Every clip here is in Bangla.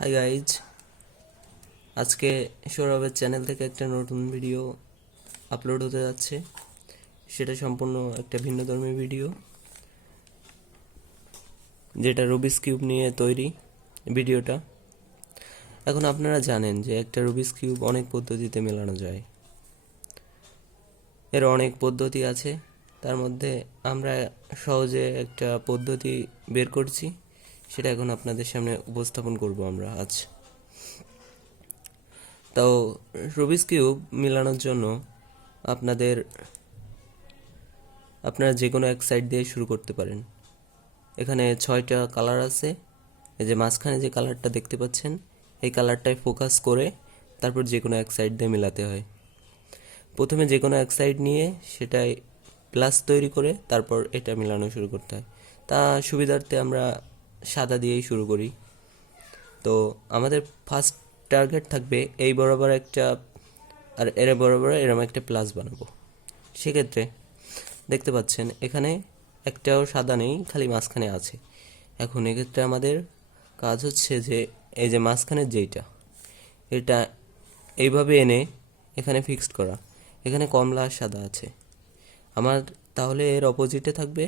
হাই গাইজ আজকে সৌরভের চ্যানেল থেকে একটা নতুন ভিডিও আপলোড হতে যাচ্ছে। সেটা সম্পূর্ণ একটা ভিন্ন ধর্মী ভিডিও যেটা রুবিস কিউব নিয়ে তৈরি ভিডিওটা এখন আপনারা জানেন যে একটা রুবিস কিউব অনেক পদ্ধতিতে মেলানো যায়। এর অনেক পদ্ধতি আছে। তার মধ্যে আমরা সহজে একটা পদ্ধতি বের করছি। সেটা এখন আপনাদের সামনে উপস্থাপন করব আমরা আজ। তো রুবিস কিউব মেলানোর জন্য আপনাদের, আপনারা যে কোনো এক সাইড দিয়ে শুরু করতে পারেন। এখানে ছয়টা কালার আছে। এই যে মাঝখানে যে কালারটা দেখতে পাচ্ছেন, এই কালারটায় ফোকাস করে তারপর যে কোনো এক সাইড দিয়ে মেলাতে হয়। প্রথমে যে কোনো এক সাইড নিয়ে সেটাই প্লাস তৈরি করে তারপর এটা মেলানো শুরু করতে হয়। তা সুবিধার্থে আমরা সাদা দিয়েই শুরু করি। তো আমাদের ফার্স্ট টার্গেট থাকবে এই বরাবর একটা, আর এর বরাবর এরম একটা প্লাস বানাবো। সেক্ষেত্রে দেখতে পাচ্ছেন, এখানে একটাও সাদা নেই, খালি মাঝখানে আছে। এখন এক্ষেত্রে আমাদের কাজ হচ্ছে যে, এই যে মাঝখানের যেইটা, এটা এইভাবে এনে এখানে ফিক্সড করা। এখানে কমলা আর সাদা আছে। আমার তাহলে এর অপোজিটে থাকবে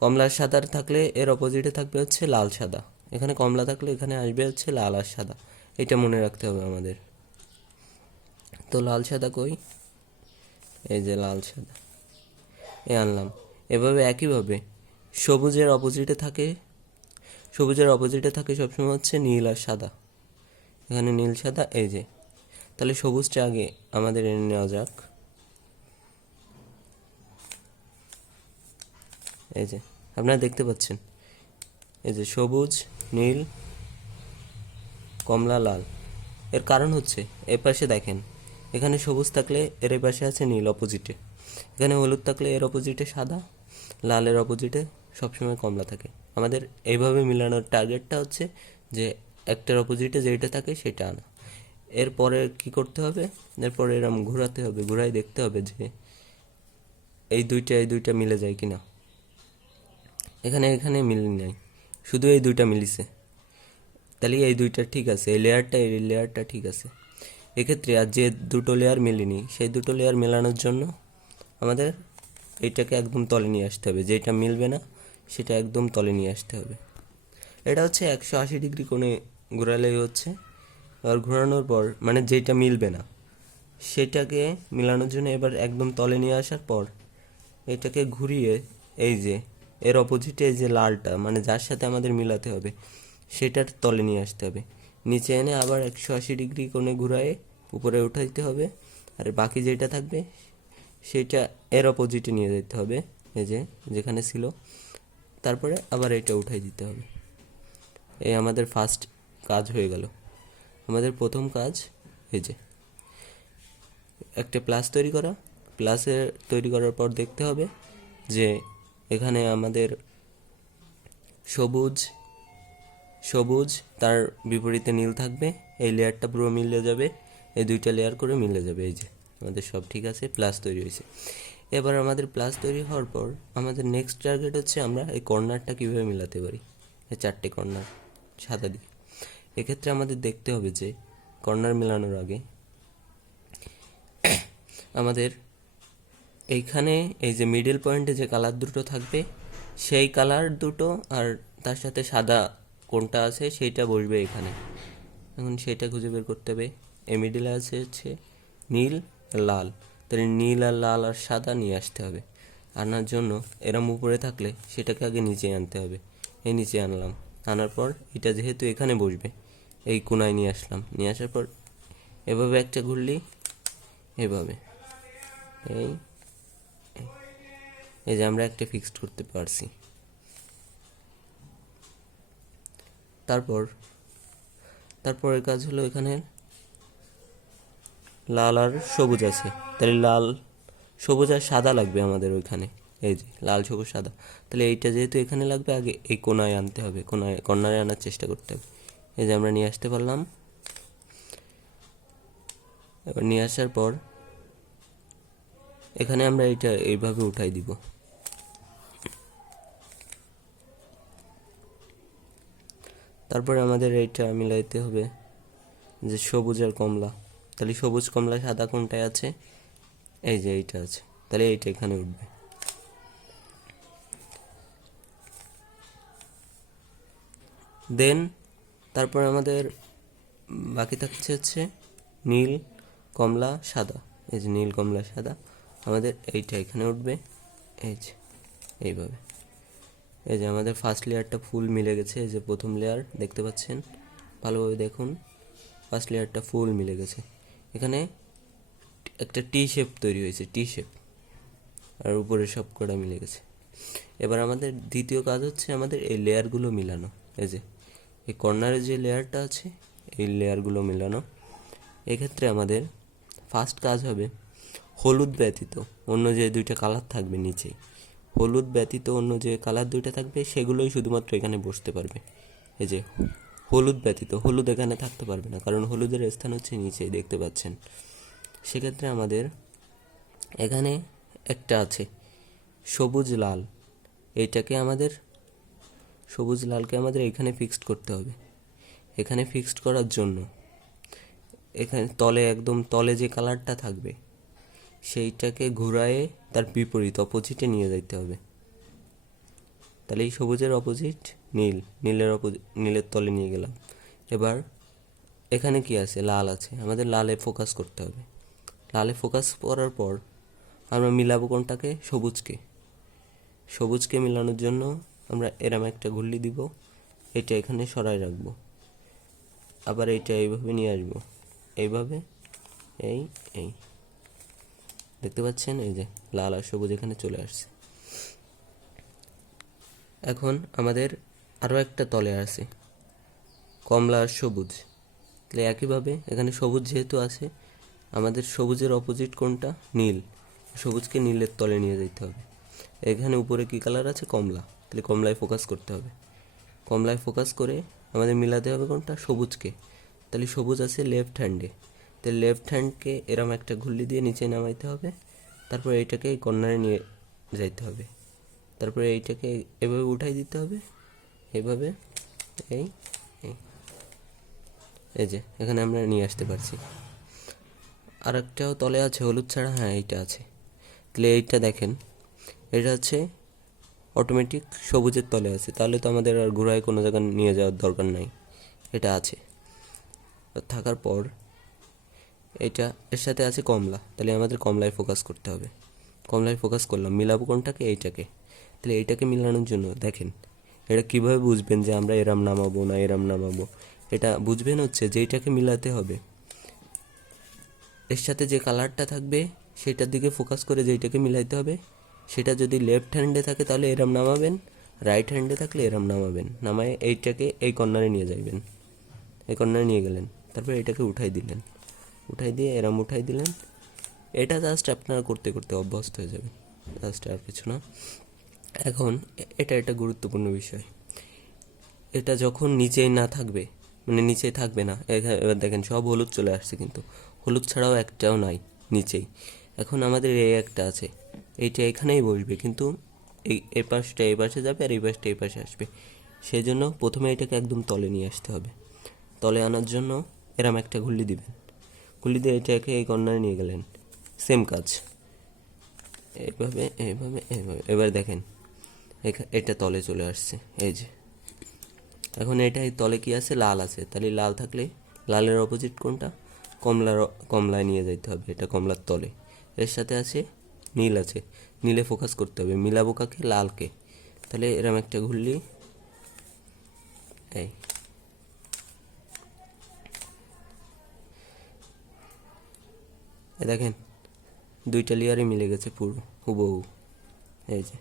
কমলা সাদার থাকলে এর অপোজিটে থাকবে হচ্ছে লাল সাদা। এখানে কমলা থাকলে এখানে আসবে হচ্ছে লাল আর সাদা। এটা মনে রাখতে হবে আমাদের। তো লাল সাদা কই? এই যে লাল সাদা। এ আনলাম। এভাবে একইভাবে সবুজের অপোজিটে থাকে, সবুজের অপোজিটে থাকে সবসময় হচ্ছে নীল আর সাদা। এখানে নীল সাদা, এই যে। তাহলে সবুজটা আগে আমাদের এনে নেওয়া যাক। এই যে, আপনারা দেখতে পাচ্ছেন। এই যে সবুজ, নীল, কমলা, লাল। এর কারণ হচ্ছে, এ পাশে দেখেন, এখানে সবুজ থাকলে এর পাশে আছে নীল অপোজিটে। এখানে হলুদ থাকলে এর অপোজিটে সাদা লালের অপোজিটে সবসময় কমলা থাকে। আমাদের এইভাবে মিলানোর টার্গেটটা হচ্ছে যে, একটার অপোজিটে যেটা থাকে সেটা আনা। এরপরে কি করতে হবে? এরপরে এরম ঘোরাতে হবে ঘোরাই দেখতে হবে যে, এই দুইটা এই দুইটা মিলে যায় কিনা। এখানে এখানে মিল নাই। শুধু এই দুইটা মিলিছে। তাহলে এই দুইটা ঠিক আছে, এই লেয়ারটা এই লেয়ারটা ঠিক আছে। এক্ষেত্রে আর যে দুটো লেয়ার মেলেনি, সেই দুটো লেয়ার মেলানোর জন্য আমাদের এইটাকে একদম তলে নিয়ে আসতে হবে। যেটা মিলবে না, সেটা একদম তলে নিয়ে আসতে হবে। এটা হচ্ছে একশো আশি ডিগ্রি কোণে ঘোরালেই হচ্ছে, আর ঘোরানোর পর মানে যেটা মিলবে না, সেটাকে মেলানোর জন্য এবার একদম তলে নিয়ে আসার পর এটাকে ঘুরিয়ে এই যে এর অপোজিটে যে লালটা মানে যার সাথে আমাদের মিলাতে হবে, সেটার তলে নিয়ে আসতে হবে। নিচে এনে আবার একশো আশি ডিগ্রি কোণে ঘুরায়ে উপরে উঠাইতে হবে। আর বাকি যেটা থাকবে, সেটা এর অপোজিটে নিয়ে যেতে হবে, এই যে যেখানে ছিল। তারপরে আবার এটা উঠাই দিতে হবে। এই আমাদের ফার্স্ট কাজ হয়ে গেল। আমাদের প্রথম কাজ, এই যে একটা প্লাস তৈরি করা। প্লাসের তৈরি করার পর দেখতে হবে যে এখানে আমাদের সবুজ সবুজ, তার বিপরীতে নীল থাকবে, এই লেয়ারটা পুরো মিলে যাবে, এই দুইটা লেয়ার করে মিলে যাবে, এই যে আমাদের সব ঠিক আছে প্লাস তৈরি হয়েছে। এবার আমাদের প্লাস তৈরি হওয়ার পর আমাদের নেক্সট টার্গেট হচ্ছে আমরা এই কর্নারটা কীভাবে মিলাতে পারি? এই চারটে কর্নার সাদা দিয়ে এক্ষেত্রে আমাদের দেখতে হবে যে কর্নার মেলানোর আগে আমাদের এইখানে এই যে মিডল পয়েন্টে যে কালার দুটো থাকবে, সেই কালার দুটো আর তার সাথে সাদা কোনটা আছে, সেইটা বসবে এখানে। এখন সেটা খুঁজে বের করতে হবে। এই মিডিলে আছে হচ্ছে নীল, লাল। তাহলে নীল আর লাল আর সাদা নিয়ে আসতে হবে। আনার জন্য এরম উপরে থাকলে সেটাকে আগে নিচে আনতে হবে। এই নিচে আনলাম। আনার পর এটা যেহেতু এখানে বসবে, এই কোনায় নিয়ে আসলাম। নিয়ে আসার পর এভাবে একটা ঘুরলি, এভাবে। এই এই যে আমরা একটা ফিক্সড করতে পারছি। তারপর, তারপরের কাজ হলো এখানে লাল আর সবুজ আছে। তাহলে লাল, সবুজ আর সাদা লাগবে আমাদের ওইখানে। এই যে, লাল, সবুজ, সাদা। তাহলে এইটা যেহেতু এখানে লাগবে, আগে এই কোনায় আনতে হবে। কোনায়, কর্নারে আনার চেষ্টা করতে হবে। এই যে আমরা নিয়ে আসতে পারলাম। এবার নিয়ে আসার পর, এখানে আমরা এটা এইভাবে উঠাই দিব। তারপরে আমাদের এইটা মিলাইতে হবে যে সবুজ আর কমলা। তাহলে সবুজ, কমলা, সাদা কোনটায় আছে? এই যে এইটা আছে। তাহলে এইটা এখানে উঠবে। দেন তারপর আমাদের বাকি থাকছে হচ্ছে নীল, কমলা, সাদা। এই যে নীল, কমলা, সাদা। আমাদের এইটা এখানে উঠবে। এই যে, এইভাবে। এই যে আমাদের ফার্স্ট লেয়ারটা ফুল মিলে গেছে, এই যে প্রথম লেয়ার দেখতে পাচ্ছেন। ভালোভাবে দেখুন ফার্স্ট লেয়ারটা ফুল মিলে গেছে। এখানে একটা টি শেপ তৈরি হয়েছে টি শেপ আর উপরে সব কটা মিলে গেছে। এবার আমাদের দ্বিতীয় কাজ হচ্ছে আমাদের এই লেয়ারগুলো মিলানো। এই যে, এই কর্নারে যে লেয়ারটা আছে, এই লেয়ারগুলো মিলানো। এক্ষেত্রে আমাদের ফার্স্ট কাজ হবে হলুদ ব্যতীত, অন্য যে দুইটা কালার থাকবে নিচে হলুদ ব্যতীত অন্য যে কালার দুইটা থাকবে, সেগুলোই শুধুমাত্র এখানে বসতে পারবে। এই যে হলুদ ব্যতীত, হলুদ এখানে থাকতে পারবে না, কারণ হলুদের স্থান হচ্ছে নিচে, দেখতে পাচ্ছেন। সেক্ষেত্রে আমাদের এখানে একটা আছে, সবুজ লাল। এইটাকে আমাদের, সবুজ লালকে আমাদের এখানে ফিক্সড করতে হবে। এখানে ফিক্সড করার জন্য এখানে তলে একদম তলে যে কালারটা থাকবে সেইটাকে ঘুরায়ে তার বিপরীত অপোজিটে নিয়ে যাইতে হবে। তাহলে এই সবুজের অপোজিট নীল, নীলের অপোজিট নীলের তলে নিয়ে গেলাম। এবার এখানে কি আছে? লাল আছে। আমাদের লালে ফোকাস করতে হবে। লালে ফোকাস করার পর আমরা মিলাবো কোনটাকে? সবুজকে। সবুজকে মিলানোর জন্য আমরা এরম একটা ঘুল্লি দিব। এটা এখানে সরাই রাখব। আবার এইটা এইভাবে নিয়ে আসব। এইভাবে, এই এই। দেখতে পাচ্ছেন? এই যে লাল আর সবুজ এখানে চলে আসছে। এখন আমাদের আরও একটা তলে আছে। কমলা আর সবুজ। তাহলে একইভাবে এখানে সবুজ যেহেতু আছে, আমাদের সবুজের অপোজিট কোনটা? নীল। সবুজকে নীলের তলে নিয়ে যেতে হবে। এখানে উপরে কী কালার আছে? কমলা। তাহলে কমলায় ফোকাস করতে হবে। কমলায় ফোকাস করে আমাদের মিলাতে হবে কোনটা? সবুজকে। তাহলে সবুজ আছে লেফট হ্যান্ডে তাহলে লেফট হ্যান্ডকে এরম একটা ঘুল্লি দিয়ে নিচে নামাইতে হবে। তারপর এইটাকে এই কর্নারে নিয়ে যাইতে হবে। তারপরে এইটাকে এভাবে উঠাই দিতে হবে। এভাবে এই এই যে, এখানে আমরা নিয়ে আসতে পারছি। আর একটাও তলে আছে, হলুদ ছাড়া হ্যাঁ এইটা আছে। তাহলে এইটা দেখেন, এটা হচ্ছে অটোমেটিক সবুজের তলে আছে। তাহলে তো আমাদের আর ঘোরায় কোনো জায়গায় নিয়ে যাওয়ার দরকার নাই। এটা আছে। থাকার পর এটা, এর সাথে আছে কমলা। তাহলে আমাদের কমলায় ফোকাস করতে হবে। কমলায় ফোকাস করলাম। মিলাবো কোনটাকে? এইটাকে। তাহলে এইটাকে মিলানোর জন্য দেখেন এটা কীভাবে বুঝবেন যে আমরা এরাম নামাবো না এরাম নামাবো? এটা বুঝবেন হচ্ছে যে এইটাকে মিলাতে হবে। এর সাথে যে কালারটা থাকবে, সেটার দিকে ফোকাস করে যেইটাকে মিলাইতে হবে, সেটা যদি লেফট হ্যান্ডে থাকে তাহলে এরাম নামাবেন রাইট হ্যান্ডে থাকলে এরাম নামাবেন। নামায় এইটাকে এই কর্নারে নিয়ে যাইবেন। এই কর্নারে নিয়ে গেলেন। তারপর এটাকে উঠাই দিলেন। উঠাই দিয়ে এরম উঠাই দিলেন। এটা জাস্ট আপনারা করতে করতে অভ্যস্ত হয়ে যাবেন। জাস্ট আর কিছু না। এখন এটা একটা গুরুত্বপূর্ণ বিষয়। এটা যখন নিচেই না থাকবে মানে নিচে থাকবে না এবার দেখেন সব হলুদ চলে আসছে কিন্তু। হলুদ ছাড়াও একটাও নাই, নিচেই। এখন আমাদের এই একটা আছে। এইটা এখানেই বসবে কিন্তু এই এই পাশটা এই পাশে যাবে আর এই পাশটা এই পাশে আসবে। সেই জন্য প্রথমে এটাকে একদম তলে নিয়ে আসতে হবে। তলে আনার জন্য এরম একটা ঘুল্লি দিবেন। ঘুল্লি দিয়ে এটাকে এই কর্নারে নিয়ে গেলেন। সেম কাজ। এইভাবে এইভাবে এইভাবে এবার দেখেন এটা তলে চলে আসছে। এই যে। এখন এটা এই তলে কি আছে? লাল আছে। তাহলে লাল থাকলে লালের অপোজিট কোনটা? কমলার কমলায় নিয়ে যাইতে হবে। এটা কমলার তলে। এর সাথে আছে নীল আছে। নীলে ফোকাস করতে হবে। মিলাবো কাকে? লালকে। তাহলে এরম একটা ঘুরলি। এই। এই দেখেন, দুইটা লেয়ারই মিলে গেছে পুরো, হুবহু। এই যে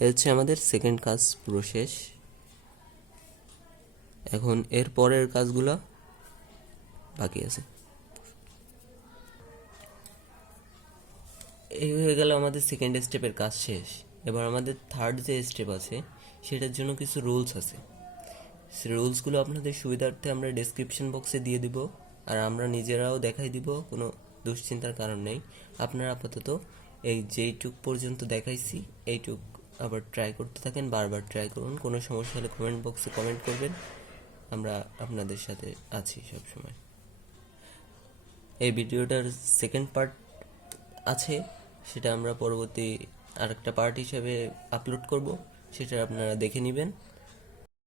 এ হচ্ছে আমাদের সেকেন্ড কাজ, পুরো শেষ। এখন এর পরের কাজগুলো বাকি আছে। এই হয়ে গেল আমাদের সেকেন্ড স্টেপের কাজ শেষ। এবার আমাদের থার্ড যে স্টেপ আছে, সেটার জন্য কিছু রুলস আছে। সেই রুলসগুলো আপনাদের সুবিধার্থে আমরা ডেসক্রিপশন বক্সে দিয়ে দিব। আর আমরা নিজেরাও দেখাই দিব, কোনো দুশ্চিন্তার কারণ নেই। আপনারা আপাতত এই যেইটুক পর্যন্ত দেখাইছি, এইটুক আবার ট্রাই করতে থাকেন, বারবার ট্রাই করুন। কোনো সমস্যা হলে কমেন্ট বক্সে কমেন্ট করবেন। আমরা আপনাদের সাথে আছি সব সময় এই ভিডিওটার সেকেন্ড পার্ট আছে, সেটা আমরা পরবর্তী আরেকটা পার্ট হিসেবে আপলোড করব, সেটা আপনারা দেখে নেবেন।